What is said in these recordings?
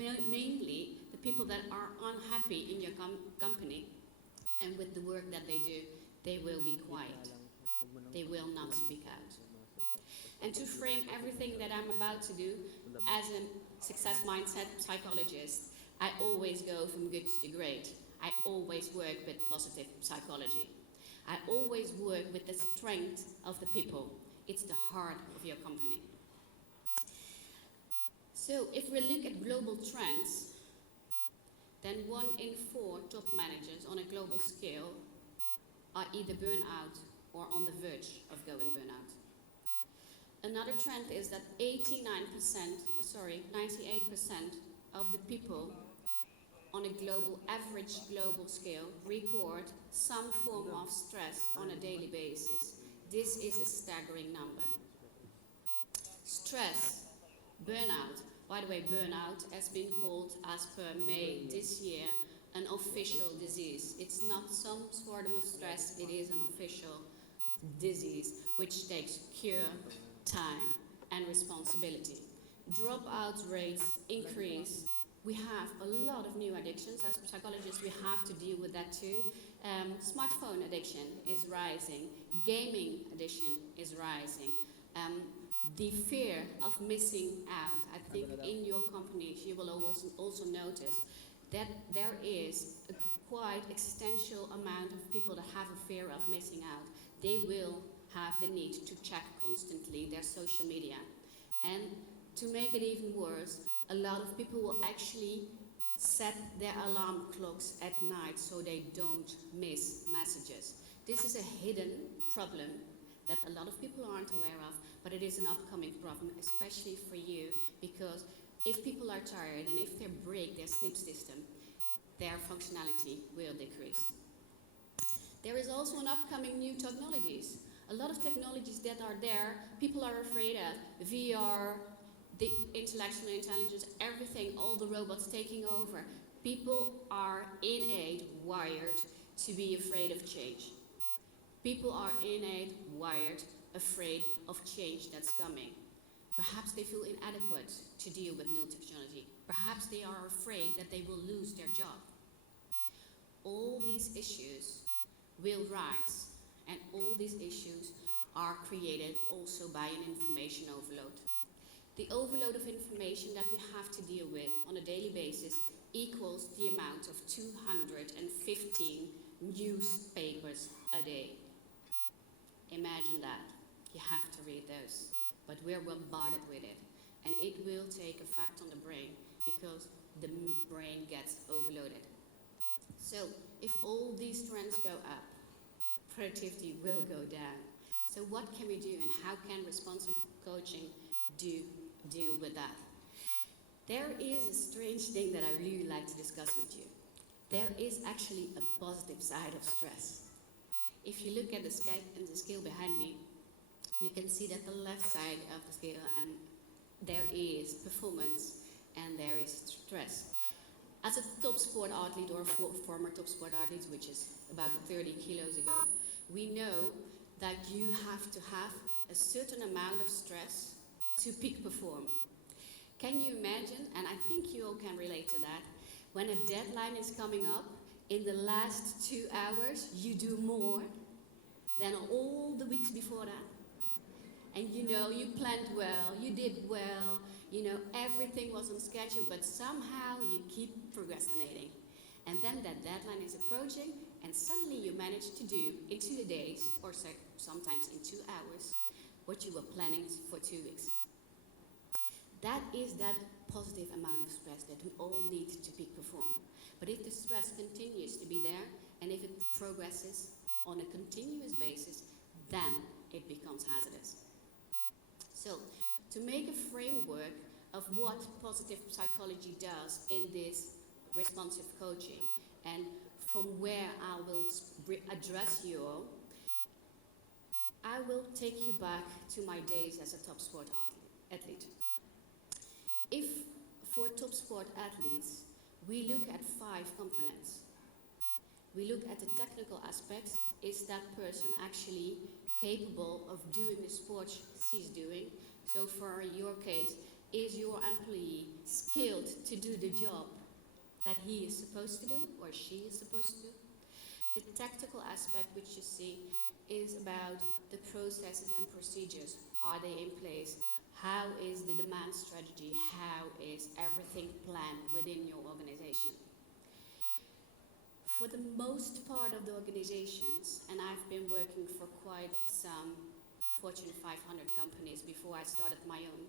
mainly the people that are unhappy in your company and with the work that they do, they will be quiet. They will not speak out. And to frame everything that I'm about to do, as a success mindset psychologist, I always go from good to great. I always work with positive psychology. I always work with the strength of the people. It's the heart of your company. So if we look at global trends, then 1 in 4 top managers on a global scale are either burnout or on the verge of going burnout. Another trend is that 98% of the people on a average global scale report some form of stress on a daily basis. This is a staggering number. Stress, burnout. By the way, burnout has been called, as per May this year, an official disease. It's not some sort of stress, it is an official disease which takes cure, time and responsibility. Dropout rates increase. We have a lot of new addictions. As psychologists, we have to deal with that too. Smartphone addiction is rising. Gaming addiction is rising. The fear of missing out. I think in your companies you will also notice that there is a quite existential amount of people that have a fear of missing out. They will have the need to check constantly their social media. And to make it even worse, a lot of people will actually set their alarm clocks at night so they don't miss messages. This is a hidden problem that a lot of people aren't aware of, but it is an upcoming problem, especially for you, because if people are tired and if they break their sleep system, their functionality will decrease. There is also an upcoming new technologies. A lot of technologies that are there, people are afraid of. VR, the intellectual intelligence, everything, all the robots taking over. People are innate wired to be afraid of change. People are innate wired afraid of change that's coming. Perhaps they feel inadequate to deal with new technology. Perhaps they are afraid that they will lose their job. All these issues will rise, and all these issues are created also by an information overload. The overload of information that we have to deal with on a daily basis equals the amount of 215 newspapers a day. Imagine that. You have to read those. But we're bombarded with it. And it will take effect on the brain because the brain gets overloaded. So if all these trends go up, productivity will go down. So what can we do, and how can responsive coaching deal with that? There is a strange thing that I really like to discuss with you. There is actually a positive side of stress. If you look at the scale behind me, you can see that the left side of the scale, and there is performance and there is stress. As a top sport athlete or former top sport athlete, which is about 30 kilos ago, we know that you have to have a certain amount of stress to peak perform. Can you imagine, and I think you all can relate to that, when a deadline is coming up, in the last 2 hours, you do more than all the weeks before that? And you know, you planned well, you did well, you know, everything was on schedule, but somehow you keep procrastinating. And then that deadline is approaching, and suddenly you manage to do in 2 days, or sometimes in 2 hours, what you were planning for 2 weeks. That is that positive amount of stress that we all need to peak perform. But if the stress continues to be there, and if it progresses on a continuous basis, then it becomes hazardous. So, to make a framework of what positive psychology does in this responsive coaching, and from where I will address you all, I will take you back to my days as a top sport athlete. If for top sport athletes, we look at 5 components. We look at the technical aspects. Is that person actually capable of doing the sport she's doing? So for your case, is your employee skilled to do the the job that he is supposed to do or she is supposed to do. The tactical aspect, which you see, is about the processes and procedures. Are they in place? How is the demand strategy? How is everything planned within your organization? For the most part of the organizations, and I've been working for quite some Fortune 500 companies before I started my own,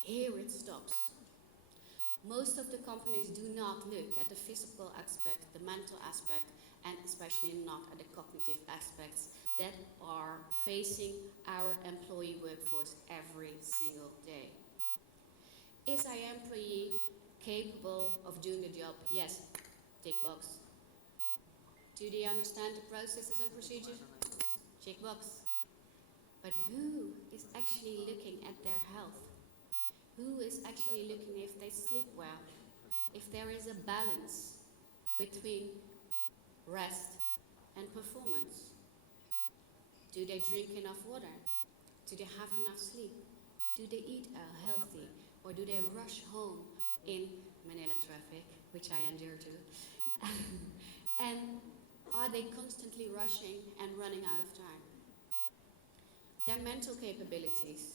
here it stops. Most of the companies do not look at the physical aspect, the mental aspect, and especially not at the cognitive aspects that are facing our employee workforce every single day. Is our employee capable of doing the job? Yes, tick box. Do they understand the processes and procedures? Check box. But who is actually looking at their health? Who is actually looking if they sleep well? If there is a balance between rest and performance? Do they drink enough water? Do they have enough sleep? Do they eat healthy? Or do they rush home in Manila traffic, which I endure too? And are they constantly rushing and running out of time? Their mental capabilities,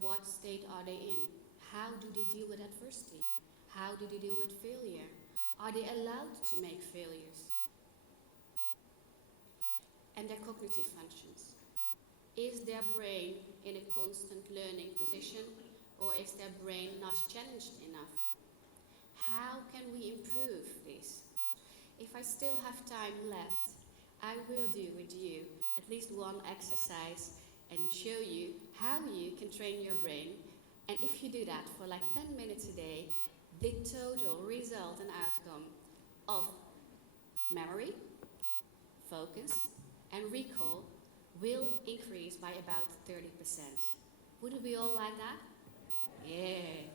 what state are they in? How do they deal with adversity? How do they deal with failure? Are they allowed to make failures? And their cognitive functions. Is their brain in a constant learning position, or is their brain not challenged enough? How can we improve this? If I still have time left, I will do with you at least one exercise and show you how you can train your brain. And if you do that for like 10 minutes a day, the total result and outcome of memory, focus, and recall will increase by about 30%. Wouldn't we all like that? Yeah.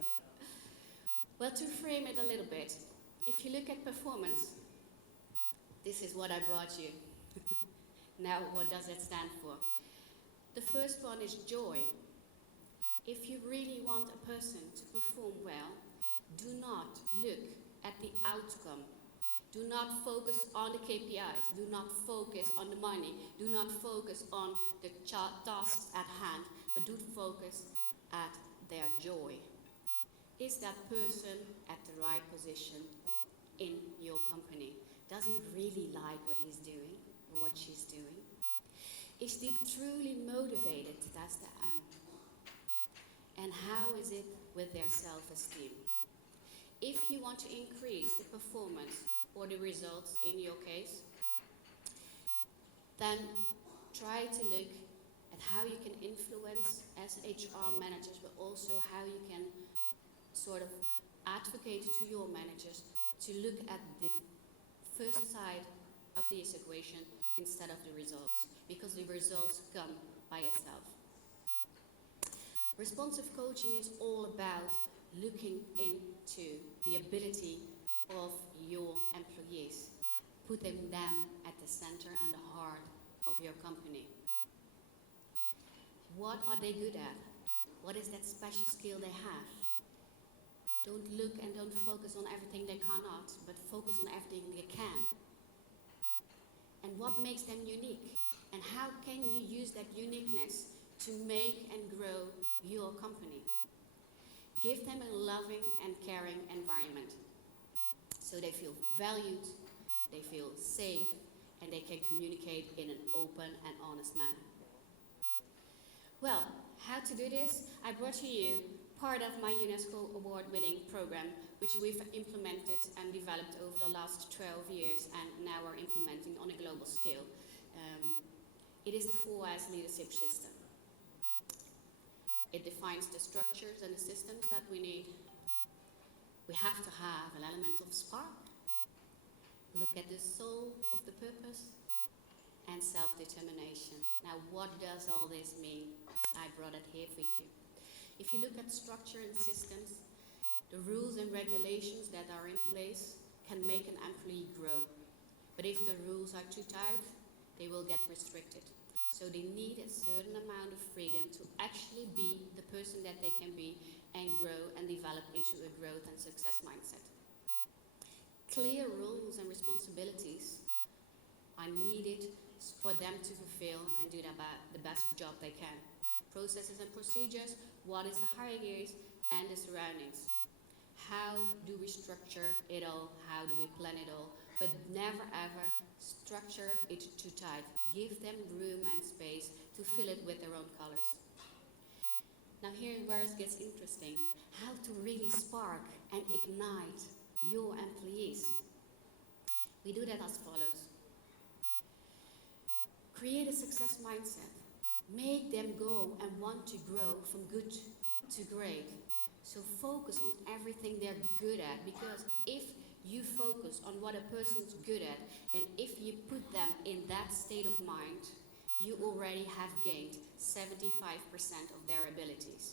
Well, to frame it a little bit, if you look at performance, this is what I brought you. Now, what does it stand for? The first one is joy. If you really want a person to perform well, do not look at the outcome. Do not focus on the KPIs. Do not focus on the money. Do not focus on the tasks at hand, but do focus at their joy. Is that person at the right position in your company? Does he really like what he's doing or what she's doing? Is he truly motivated? That's the M. And how is it with their self-esteem? If you want to increase the performance or the results in your case, then try to look at how you can influence as HR managers, but also how you can sort of advocate to your managers to look at the first side of this equation instead of the results, because the results come by itself. Responsive coaching is all about looking into the ability of your employees, putting them at the center and the heart of your company. What are they good at? What is that special skill they have? Don't look and don't focus on everything they cannot, but focus on everything they can. And what makes them unique? And how can you use that uniqueness to make and grow your company? Give them a loving and caring environment so they feel valued, they feel safe, and they can communicate in an open and honest manner. Well, how to do this? I brought to you part of my UNESCO award-winning program, which we've implemented and developed over the last 12 years and now are implementing on a global scale. It is the 4S leadership system. It defines the structures and the systems that we need. We have to have an element of spark, look at the soul of the purpose, and self-determination. Now, what does all this mean? I brought it here for you. If you look at structure and systems, the rules and regulations that are in place can make an employee grow. But if the rules are too tight, they will get restricted. So they need a certain amount of freedom to actually be the person that they can be and grow and develop into a growth and success mindset. Clear rules and responsibilities are needed for them to fulfill and do the best job they can. Processes and procedures, what is the hierarchies and the surroundings. How do we structure it all? How do we plan it all? But never ever structure it too tight. Give them room and space to fill it with their own colors. Now here's where it gets interesting. How to really spark and ignite your employees. We do that as follows. Create a success mindset. Make them go and want to grow from good to great. So focus on everything they're good at, because if you focus on what a person's good at, and if you put them in that state of mind, you already have gained 75% of their abilities.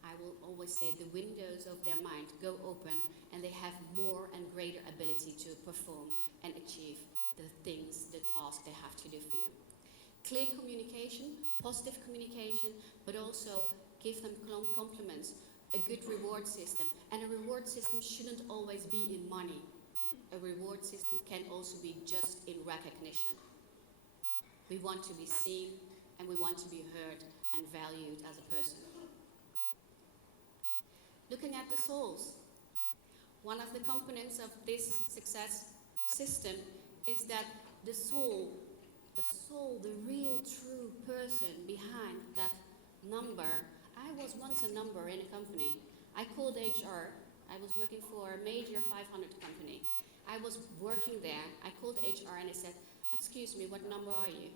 I will always say, the windows of their mind go open, and they have more and greater ability to perform and achieve the things, the tasks they have to do for you. Clear communication, positive communication, but also give them compliments, a good reward system. And a reward system shouldn't always be in money. A reward system can also be just in recognition. We want to be seen, and we want to be heard and valued as a person. Looking at the souls. One of the components of this success system is that the soul, the real true person behind that number. I was once a number in a company. I called HR. I was working for a major 500 company. I was working there. I called HR and I said, "Excuse me, what number are you?"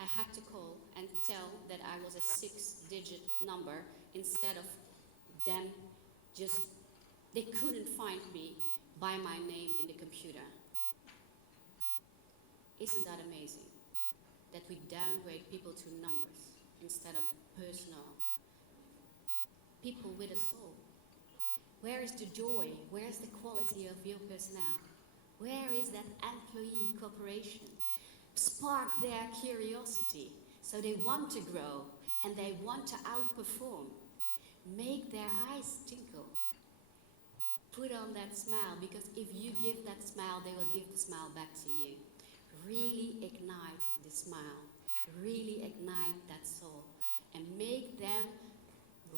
I had to call and tell that I was a 6-digit number instead of them just, they couldn't find me by my name in the computer. Isn't that amazing? That we downgrade people to numbers instead of personal. People with a soul. Where is the joy? Where is the quality of your personnel? Where is that employee cooperation? Spark their curiosity so they want to grow and they want to outperform. Make their eyes tinkle. Put on that smile, because if you give that smile, they will give the smile back to you. Really ignite the smile. Really ignite that soul. And make them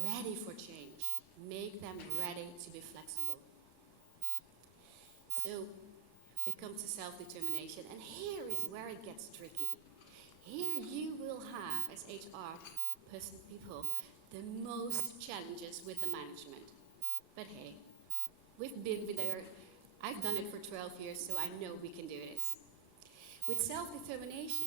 ready for change. Make them ready to be flexible. So, we come to self-determination, and here is where it gets tricky. Here you will have, as HR people, the most challenges with the management. But hey, we've been there. I've done it for 12 years, so I know we can do this. With self-determination,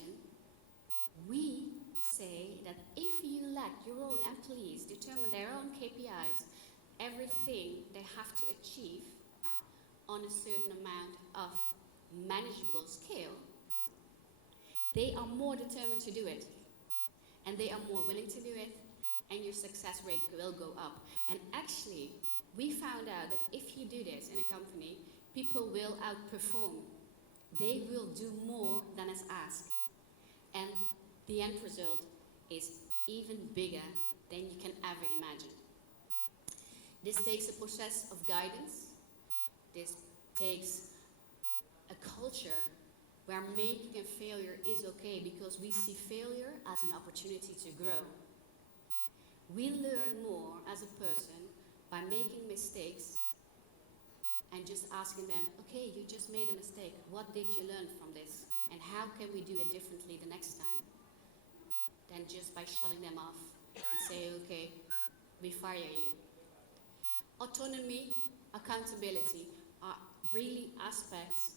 we say that if you let your own employees determine their own KPIs, everything they have to achieve on a certain amount of manageable scale, they are more determined to do it. And they are more willing to do it, and your success rate will go up. And actually, we found out that if you do this in a company, people will outperform. They will do more than is asked. And the end result is even bigger than you can ever imagine. This takes a process of guidance. This takes a culture where making a failure is okay, because we see failure as an opportunity to grow. We learn more as a person by making mistakes and just asking them, okay, you just made a mistake. What did you learn from this? And how can we do it differently the next time? Than just by shutting them off and say, okay, we fire you. Autonomy, accountability are really aspects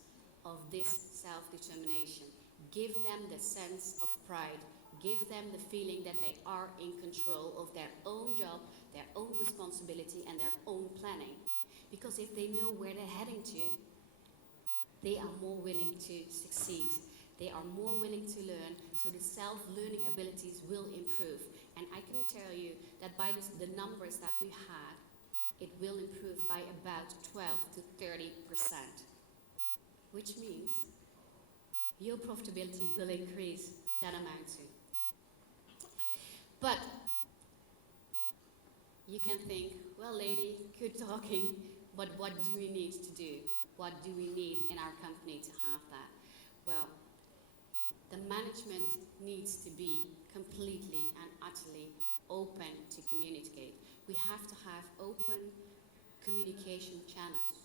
of this self-determination. Give them the sense of pride. Give them the feeling that they are in control of their own job, their own responsibility, and their own planning. Because if they know where they're heading to, they are more willing to succeed. They are more willing to learn, so the self-learning abilities will improve. And I can tell you that by the numbers that we had, it will improve by about 12 to 30%. Which means your profitability will increase that amount too. But you can think, well, lady, good talking, but what do we need to do? What do we need in our company to have that? Well, the management needs to be completely and utterly open to communicate. We have to have open communication channels.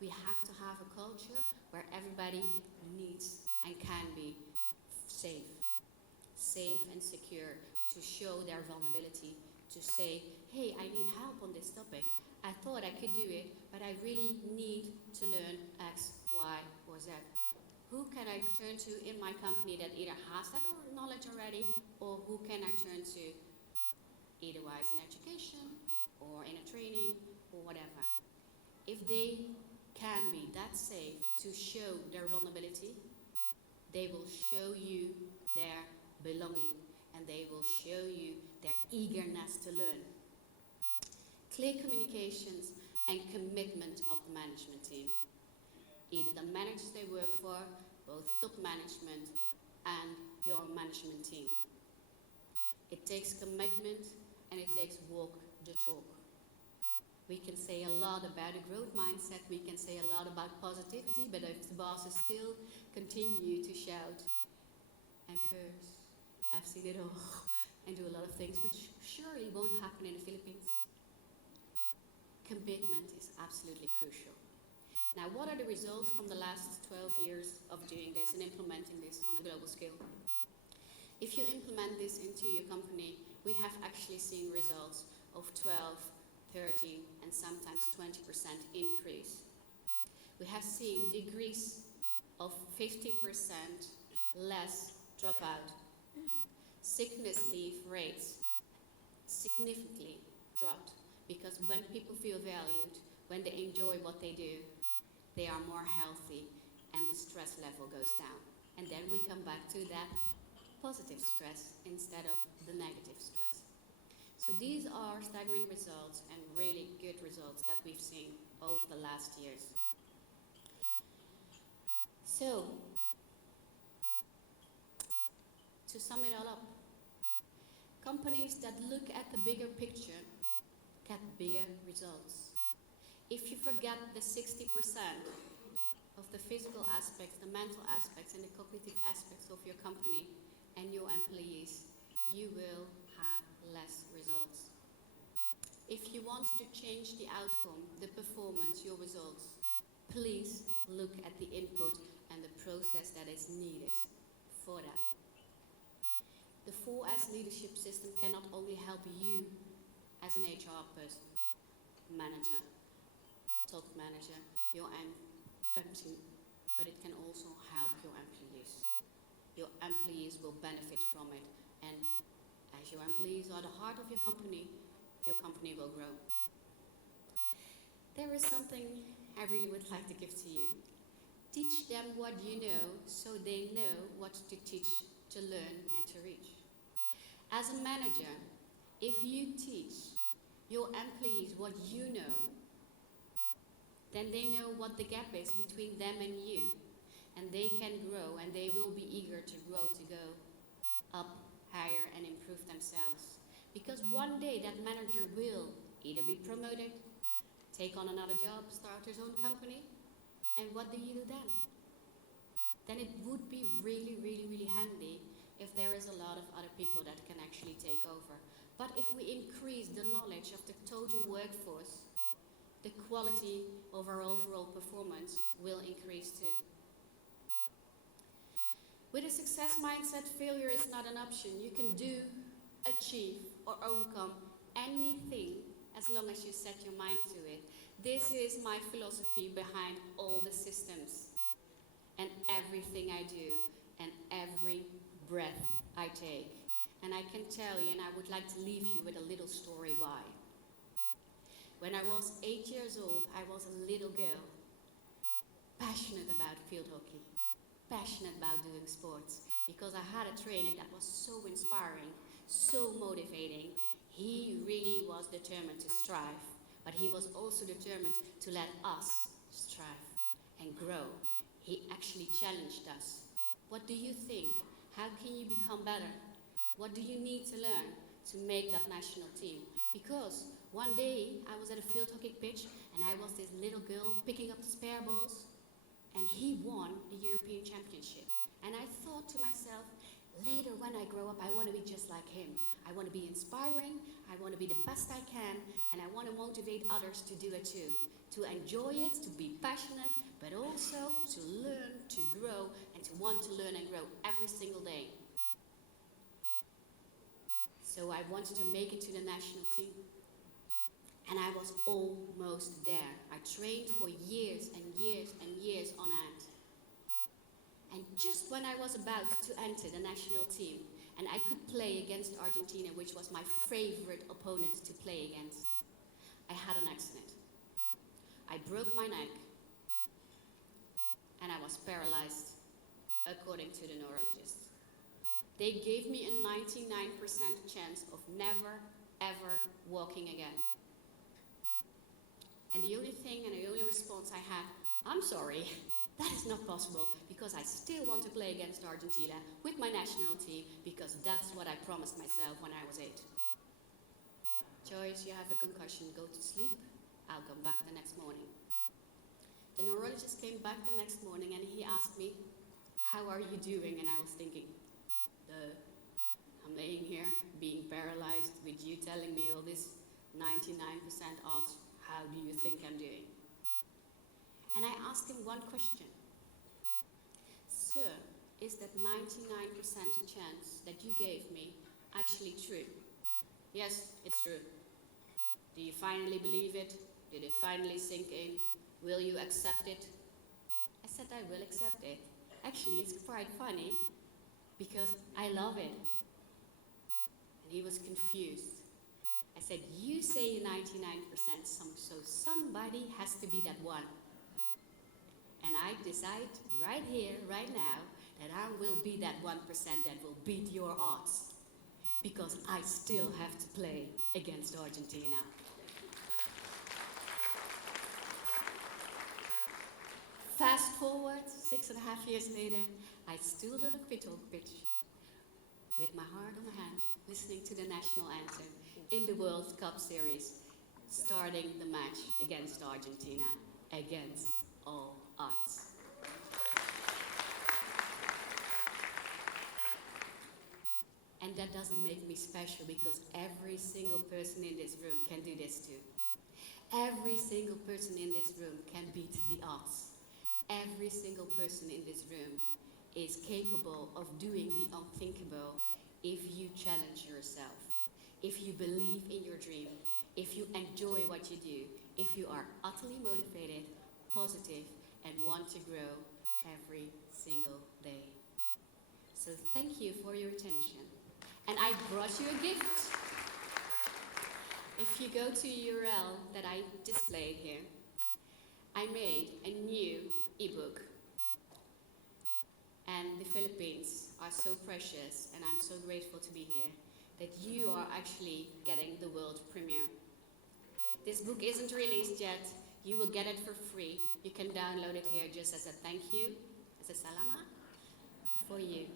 We have to have a culture where everybody needs and can be safe and secure, to show their vulnerability, to say, hey, I need help on this topic. I thought I could do it, but I really need to learn X, Y, or Z. Who can I turn to in my company that either has that knowledge already, or who can I turn to either wise in education, or in a training, or whatever. If they can be that safe to show their vulnerability, they will show you their belonging, and they will show you their eagerness to learn. Clear communications and commitment of the management team. Either the managers they work for, both top management and your management team. It takes commitment and it takes walk the talk. We can say a lot about a growth mindset, we can say a lot about positivity, but if the bosses still continue to shout and curse, I've seen it all, and do a lot of things which surely won't happen in the Philippines. Commitment is absolutely crucial. Now, what are the results from the last 12 years of doing this and implementing this on a global scale? If you implement this into your company, we have actually seen results of 12, 13, and sometimes 20% increase. We have seen decrease of 50% less dropout. Sickness leave rates significantly dropped, because when people feel valued, when they enjoy what they do, they are more healthy and the stress level goes down. And then we come back to that positive stress instead of the negative stress. So these are staggering results and really good results that we've seen over the last years. So, to sum it all up, companies that look at the bigger picture get bigger results. If you forget the 60% of the physical aspects, the mental aspects, and the cognitive aspects of your company and your employees, you will have less results. If you want to change the outcome, the performance, your results, please look at the input and the process that is needed for that. The 4S leadership system cannot only help you as an HR person, manager, top manager, your team, but it can also help your employees. Your employees will benefit from it, and as your employees are the heart of your company will grow. There is something I really would like to give to you. Teach them what you know so they know what to teach, to learn, and to reach. As a manager, if you teach your employees what you know, then they know what the gap is between them and you. And they can grow, and they will be eager to grow, to go up higher and improve themselves. Because one day that manager will either be promoted, take on another job, start his own company, and what do you do then? Then it would be really, really, really handy if there is a lot of other people that can actually take over. But if we increase the knowledge of the total workforce, the quality of our overall performance will increase too. With a success mindset, failure is not an option. You can do, achieve, or overcome anything as long as you set your mind to it. This is my philosophy behind all the systems and everything I do and every breath I take. And I can tell you, and I would like to leave you with a little story why. When I was 8 years old, I was a little girl, passionate about field hockey, passionate about doing sports, because I had a trainer that was so inspiring, so motivating. He really was determined to strive, but he was also determined to let us strive and grow. He actually challenged us What do you think? How can you become better? What do you need to learn to make that national team? Because one day I was at a field hockey pitch and I was this little girl picking up the spare balls, and he won the European Championship. And I thought to myself, later when I grow up, I want to be just like him. I want to be inspiring, I want to be the best I can, and I want to motivate others to do it too. To enjoy it, to be passionate, but also to learn, to grow, and to want to learn and grow every single day. So I wanted to make it to the national team. And I was almost there. I trained for years and years and years on end. And just when I was about to enter the national team, and I could play against Argentina, which was my favorite opponent to play against, I had an accident. I broke my neck, and I was paralyzed, according to the neurologist. They gave me a 99% chance of never, ever walking again. And the only thing and the only response I had, I'm sorry, that is not possible, because I still want to play against Argentina with my national team, because that's what I promised myself when I was 8. Joyce, you have a concussion, go to sleep. I'll come back the next morning. The neurologist came back the next morning and he asked me, how are you doing? And I was thinking, I'm laying here, being paralyzed, with you telling me all this 99% odds. How do you think I'm doing? And I asked him one question. Sir, is that 99% chance that you gave me actually true? Yes, it's true. Do you finally believe it? Did it finally sink in? Will you accept it? I said I will accept it. Actually, it's quite funny because I love it. And he was confused. I said, you say 99%, so somebody has to be that one. And I decide right here, right now, that I will be that 1% that will beat your odds. Because I still have to play against Argentina. Fast forward, 6.5 years later, I stood on a pitch with my heart on my hand, listening to the national anthem in the World Cup series, starting the match against Argentina, against all odds. And that doesn't make me special, because every single person in this room can do this too. Every single person in this room can beat the odds. Every single person in this room is capable of doing the unthinkable if you challenge yourself, if you believe in your dream, if you enjoy what you do, if you are utterly motivated, positive, and want to grow every single day. So thank you for your attention. And I brought you a gift. If you go to the URL that I displayed here, I made a new ebook. And the Philippines are so precious, and I'm so grateful to be here, that you are actually getting the world premiere. This book isn't released yet. You will get it for free. You can download it here just as a thank you, as a salama for you.